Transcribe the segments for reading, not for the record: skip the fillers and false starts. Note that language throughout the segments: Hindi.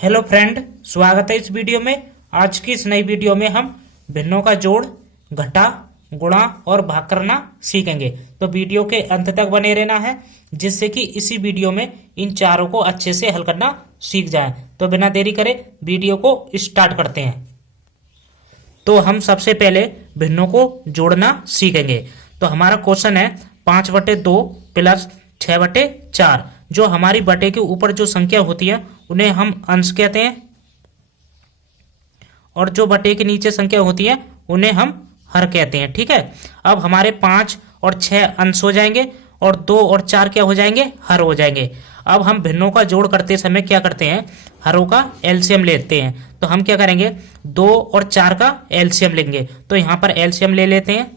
हेलो फ्रेंड, स्वागत है इस वीडियो में। आज की इस नई वीडियो में हम भिन्नों का जोड़, घटा, गुणा और भाग करना सीखेंगे। तो वीडियो के अंत तक बने रहना है, जिससे कि इसी वीडियो में इन चारों को अच्छे से हल करना सीख जाएं। तो बिना देरी करे वीडियो को स्टार्ट करते हैं। तो हम सबसे पहले भिन्नों को जोड़ना सीखेंगे। तो हमारा क्वेश्चन है 5/2 प्लस 6/4। जो हमारी बटे के ऊपर जो संख्या होती है उन्हें हम अंश कहते हैं, और जो बटे के नीचे संख्या होती है उन्हें हम हर कहते हैं। ठीक है, अब हमारे 5 और 6 अंश हो जाएंगे और 2 और 4 क्या हो जाएंगे, हर हो जाएंगे। अब हम भिन्नों का जोड़ करते समय क्या करते हैं, हरों का एलसीएम लेते हैं। तो हम क्या करेंगे, 2 और 4 का एलसीएम लेंगे। तो यहाँ पर एलसीएम ले लेते हैं।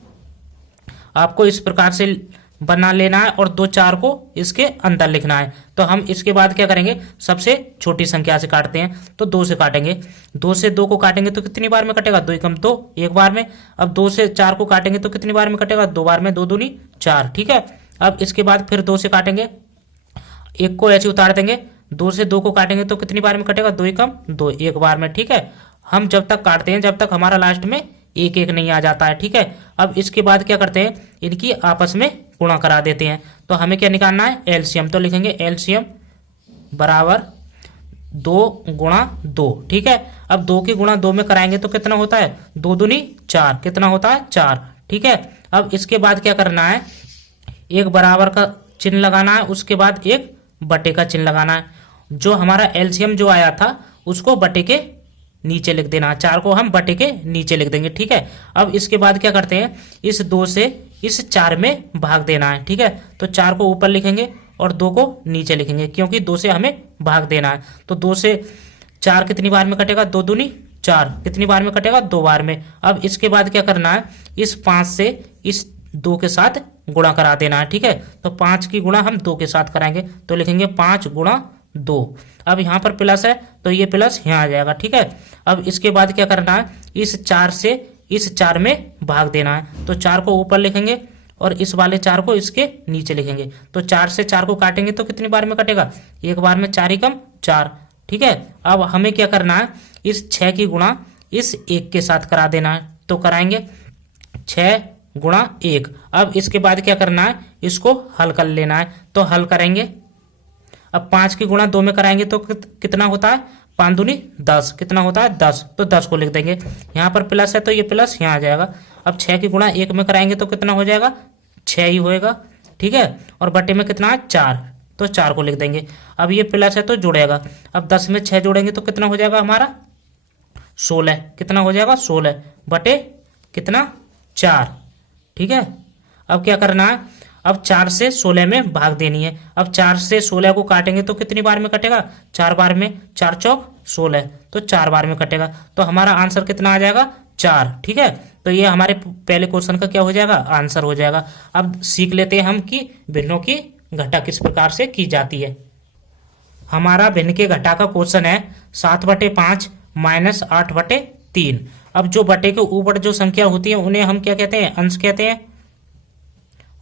आपको इस प्रकार से बना लेना है और 2 4 को इसके अंदर लिखना है। तो हम इसके बाद क्या करेंगे, सबसे छोटी संख्या से काटते हैं। तो 2 से काटेंगे, 2 से 2 को काटेंगे तो कितनी बार में कटेगा, 2 एकम 2, एक बार में। अब 2 से 4 को काटेंगे तो कितनी बार में कटेगा, 2 बार में, 2 दूनी 4। ठीक है, अब इसके बाद फिर 2 से काटेंगे, एक को ऐसे उतार देंगे। 2 से 2 को काटेंगे तो कितनी बार में कटेगा, 2 एकम 2, एक बार में। ठीक है, हम जब तक काटते हैं जब तक हमारा लास्ट में एक एक नहीं आ जाता है। ठीक है, अब इसके बाद क्या करते हैं, इनकी आपस में गुणा करा देते हैं। तो हमें क्या निकालना है, एलसीएम। तो लिखेंगे एलसीएम बराबर 2 गुणा 2। ठीक है, अब 2 की गुणा 2 में कराएंगे तो कितना होता है, 2 दूनी 4, कितना होता है 4। ठीक है, अब इसके बाद क्या करना है, एक बराबर का चिन्ह लगाना है, उसके बाद एक बटे का चिन्ह लगाना है। जो हमारा एलसीएम जो आया था उसको बटे के नीचे लिख देना, 4 को हम बटे के नीचे लिख देंगे। ठीक है, अब इसके बाद क्या करते हैं, इस 2 से इस 4 में भाग देना है। ठीक है, तो 4 को ऊपर लिखेंगे और 2 को नीचे लिखेंगे, क्योंकि 2 से हमें भाग देना है। तो 2 से 4 कितनी बार में कटेगा, 2 दूनी 4, कितनी बार में कटेगा, 2 बार में। अब इसके बाद क्या करना है, इस 5 से इस 2 के साथ गुणा करा देना है। ठीक है, तो 5 की गुणा हम 2 के साथ कराएंगे। तो लिखेंगे 5 गुणा 2। अब यहाँ पर प्लस है तो ये प्लस यहाँ आ जाएगा। ठीक है, अब इसके बाद क्या करना है, इस 4 से इस 4 में भाग देना है। तो 4 को ऊपर लिखेंगे और इस वाले 4 को इसके नीचे लिखेंगे। तो 4 से 4 को काटेंगे तो कितनी बार में कटेगा, एक बार में, 4 एकम 4। ठीक है, अब हमें क्या करना है, इस 6 की गुणा इस 1 के साथ करा देना है। तो कराएंगे 6 गुणा 1। अब इसके बाद क्या करना है, इसको हल कर लेना है। तो हल करेंगे, अब 5 की गुणा 2 में कराएंगे तो कितना होता है, 5 दूनी 10, कितना होता है 10। तो 10 को लिख देंगे, यहाँ पर प्लस है तो ये प्लस यहाँ आ जाएगा। अब 6 की गुणा 1 में कराएंगे तो कितना हो जाएगा, 6 ही होएगा। ठीक है, और बटे में कितना है 4, तो 4 को लिख देंगे। अब ये प्लस है तो जुड़ेगा। अब 10 में 6 जोड़ेंगे तो कितना हो जाएगा हमारा 16, कितना हो जाएगा 16 बटे कितना 4। ठीक है, अब क्या करना है, अब 4 से 16 में भाग देनी है। अब 4 से 16 को काटेंगे तो कितनी बार में कटेगा, 4 बार में, 4 चौक 16, तो 4 बार में कटेगा। तो हमारा आंसर कितना आ जाएगा, 4। ठीक है, तो ये हमारे पहले क्वेश्चन का क्या हो जाएगा, आंसर हो जाएगा। अब सीख लेते हैं हम कि भिन्नों की घटा किस प्रकार से की जाती है। हमारा भिन्न के घटा का क्वेश्चन है 7/5 माइनस 8/3। अब जो बटे के ऊपर जो संख्या होती है उन्हें हम क्या कहते हैं, अंश कहते हैं,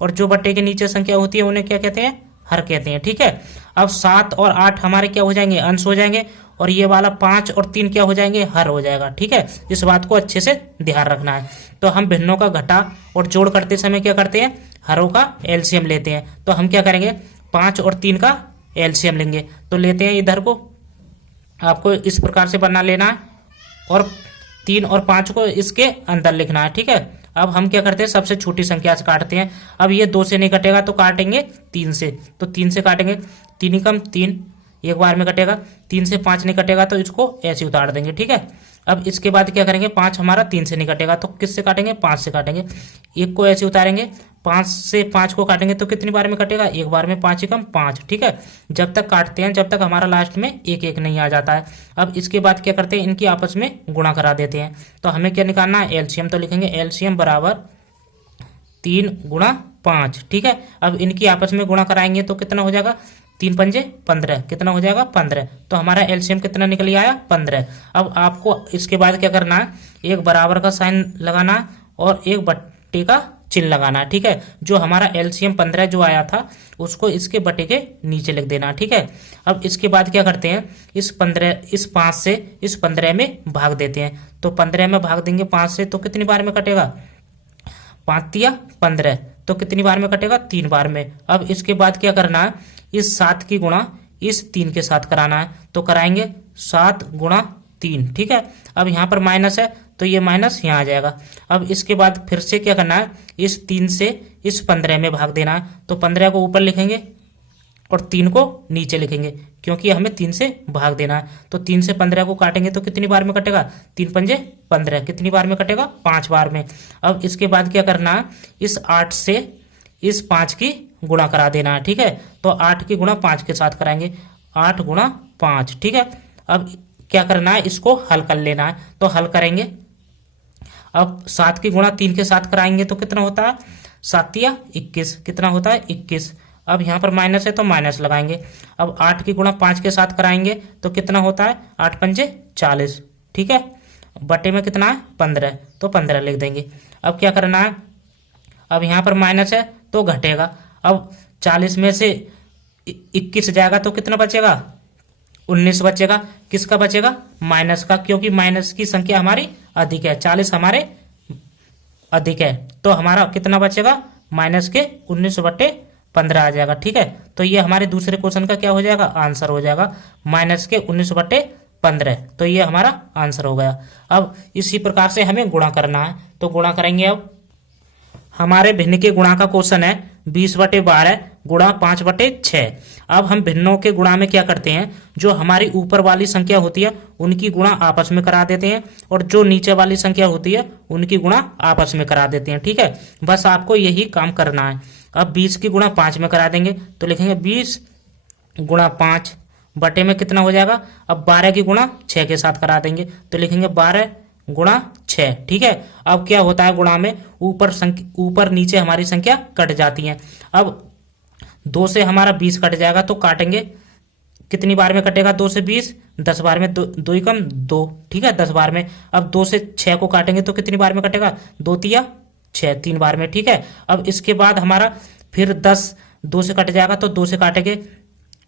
और जो बटे के नीचे संख्या होती है उन्हें क्या कहते हैं, हर कहते हैं। ठीक है, अब 7 और 8 हमारे क्या हो जाएंगे, अंश हो जाएंगे, और ये वाला 5 और 3 क्या हो जाएंगे, हर हो जाएगा। ठीक है, इस बात को अच्छे से ध्यान रखना है। तो हम भिन्नों का घटा और जोड़ करते समय क्या करते हैं, हरों का एलसीएम लेते हैं। तो हम क्या करेंगे, 5 और 3 का एलसीएम लेंगे। तो लेते हैं इधर को, आपको इस प्रकार से बना लेना है, और 3 और 5 को इसके अंदर लिखना है। ठीक है, अब हम क्या करते हैं, सबसे छोटी संख्या से काटते हैं। अब ये 2 से नहीं कटेगा तो काटेंगे 3 से। तो 3 से काटेंगे, 3 एकम 3, एक बार में कटेगा। 3 से 5 नहीं कटेगा तो इसको ऐसे उतार देंगे। ठीक है, अब इसके बाद क्या करेंगे, 5 हमारा 3 से नहीं कटेगा तो किससे काटेंगे, 5 से काटेंगे। एक को ऐसे उतारेंगे, 5 से 5 को काटेंगे तो कितनी बार में कटेगा, एक बार में, 5 एकम 5। ठीक है, जब तक काटते हैं जब तक हमारा लास्ट में एक एक नहीं आ जाता है। अब इसके बाद क्या करते हैं, इनकी आपस में गुणा करा देते हैं। तो हमें क्या निकालना है, एलसीएम। तो लिखेंगे एलसीएम बराबर 3 गुणा 5। ठीक है, अब इनकी आपस में गुणा कराएंगे तो कितना हो जाएगा, 3 पंजे 15, कितना हो जाएगा 15। तो हमारा एलसीएम कितना निकल आया, 15। अब आपको इसके बाद क्या करना है, एक बराबर का साइन लगाना है और एक बट्टे का चिन्ह लगाना है, ठीक है। जो हमारा एलसीएम 15 जो आया था उसको इसके बटे के नीचे लिख देना, ठीक है। अब इसके बाद क्या करते हैं, इस 5 से इस 15 में भाग देते हैं। तो 15 में भाग देंगे 5 से तो कितनी बार में कटेगा, 5 या 15, तो कितनी बार में कटेगा, 3 बार में। अब इसके बाद क्या करना है, इस 7 की गुणा इस 3 के साथ कराना है, तो कराएंगे 7 गुणा 3, ठीक है। अब यहाँ पर माइनस है तो ये माइनस यहाँ आ जाएगा। अब इसके बाद फिर से क्या करना है, इस 3 से इस 15 में भाग देना है, तो 15 को ऊपर लिखेंगे और 3 को नीचे लिखेंगे, क्योंकि हमें 3 से भाग देना है। तो 3 से 15 को काटेंगे तो कितनी बार में कटेगा, 3 पंजे 15, कितनी बार में कटेगा, 5 बार में। अब इसके बाद क्या करना है, इस 8 से इस 5 की गुणा करा देना है, ठीक है। तो 8 की गुणा 5 के साथ कराएंगे, 8 गुणा 5, ठीक है। अब क्या करना है, इसको हल कर लेना है, तो हल करेंगे। अब 7 की गुणा 3 के साथ कराएंगे तो कितना होता है, 7 या 21, कितना होता है 21। अब यहाँ पर माइनस है तो माइनस लगाएंगे। अब 8 की गुणा 5 के साथ कराएंगे तो कितना होता है, 8 पंजे 40, ठीक है। बटे में कितना है, 15, तो 15 लिख देंगे। अब क्या करना है, अब यहाँ पर माइनस है तो घटेगा। अब 40 में से 21 जाएगा तो कितना बचेगा, 19 बचेगा। किसका बचेगा, माइनस का, क्योंकि माइनस की संख्या हमारी अधिक है, 40 हमारे अधिक है, तो हमारा कितना बचेगा, माइनस के 19/15 आ जाएगा, ठीक है। तो ये हमारे दूसरे क्वेश्चन का क्या हो जाएगा, आंसर हो जाएगा, माइनस के 19/15, तो ये हमारा आंसर हो गया। अब इसी प्रकार से हमें गुणा करना है, तो गुणा करेंगे। अब हमारे भिन्न के गुणा का क्वेश्चन है 20/12 गुणा 5/6। अब हम भिन्नों के गुणा में क्या करते हैं, जो हमारी ऊपर वाली संख्या होती है उनकी गुणा आपस में करा देते हैं, और जो नीचे वाली संख्या होती है उनकी गुणा आपस में करा देते हैं, ठीक है। बस आपको यही काम करना है। अब 20 की गुणा 5 में करा देंगे तो लिखेंगे 20 गुणा 5 बटे में कितना हो जाएगा। अब 12 की गुणा 6 के साथ करा देंगे तो लिखेंगे 12 गुणा 6, ठीक है। अब क्या होता है, गुणा में ऊपर नीचे हमारी संख्या कट जाती है। अब 2 से हमारा 20 कट जाएगा तो काटेंगे, कितनी बार में कटेगा, 2 से 20 10 बार में, 2 ही कम 2, ठीक है, 10 बार में। अब 2 से 6 को काटेंगे तो कितनी बार में कटेगा, 2 तिया 6, 3 बार में, ठीक है। अब इसके बाद हमारा फिर 10 2 से कट जाएगा तो 2 से काटेंगे,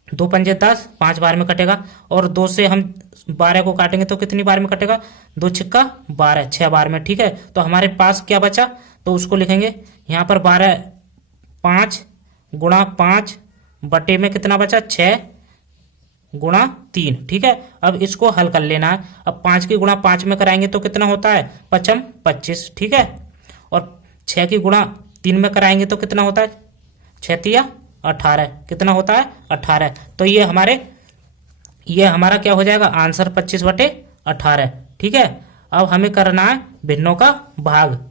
2 पंजे 10, 5 बार में कटेगा। और 2 से हम 12 को काटेंगे तो कितनी बार में कटेगा, 2 छिक्का 12, 6 बार में, ठीक है। तो हमारे पास क्या बचा, तो उसको लिखेंगे यहाँ पर 12 5 गुणा 5 बटे में कितना बचा, 6 गुणा 3, ठीक है। अब इसको हल कर लेना है। अब 5 की गुणा 5 में कराएंगे तो कितना होता है, 5 25, ठीक है। और 6 की गुणा 3 में कराएंगे तो कितना होता है, 6 तिया 18, कितना होता है 18। तो ये हमारा क्या हो जाएगा, आंसर 25/18, ठीक है। अब हमें करना है भिन्नों का भाग।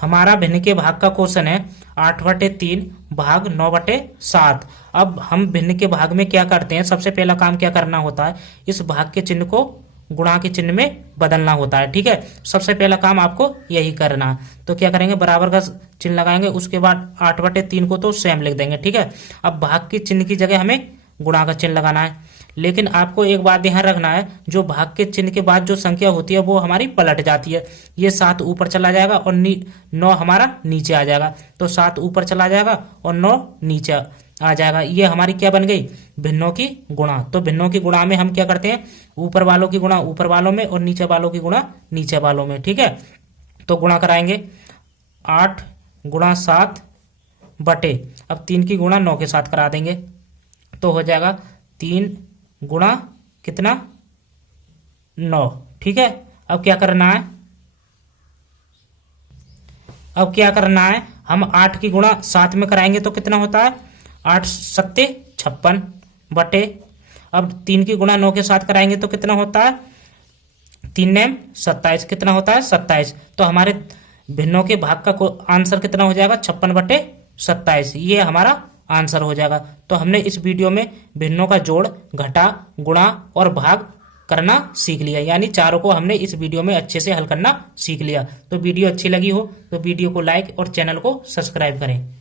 हमारा भिन्न के भाग का क्वेश्चन है 8/3 भाग 9/7। अब हम भिन्न के भाग में क्या करते हैं, सबसे पहला काम क्या करना होता है, इस भाग के चिन्ह को गुणा के चिन्ह में बदलना होता है, ठीक है। सबसे पहला काम आपको यही करना है। तो क्या करेंगे, बराबर का चिन्ह लगाएंगे, उसके बाद 8/3 को तो सेम लिख देंगे, ठीक है। अब भाग के चिन्ह की जगह हमें गुणा का चिन्ह लगाना है, लेकिन आपको एक बात ध्यान रखना है, जो भाग के चिन्ह के बाद जो संख्या होती है वो हमारी पलट जाती है। ये 7 ऊपर चला जाएगा और 9 हमारा नीचे आ जाएगा, तो 7 ऊपर चला जाएगा और 9 नीचे आ जाएगा। ये हमारी क्या बन गई, भिन्नों की गुणा। तो भिन्नों की गुणा में हम क्या करते हैं, ऊपर वालों की गुणा ऊपर वालों में और नीचे वालों की गुणा नीचे वालों में, ठीक है। तो गुणा कराएंगे 8 गुणा 7 बटे, अब 3 की गुणा 9 के साथ करा देंगे तो हो जाएगा 3 गुणा कितना 9, ठीक है। अब क्या करना है, हम 8 की गुणा 7 में कराएंगे तो कितना होता है, 8 7 56 बटे, अब 3 की गुणा 9 के साथ कराएंगे तो कितना होता है, 3 9 27, कितना होता है 27। तो हमारे भिन्नों के भाग का आंसर कितना हो जाएगा, 56/27, ये हमारा आंसर हो जाएगा। तो हमने इस वीडियो में भिन्नों का जोड़, घटा, गुणा और भाग करना सीख लिया, यानी चारों को हमने इस वीडियो में अच्छे से हल करना सीख लिया। तो वीडियो अच्छी लगी हो तो वीडियो को लाइक और चैनल को सब्सक्राइब करें।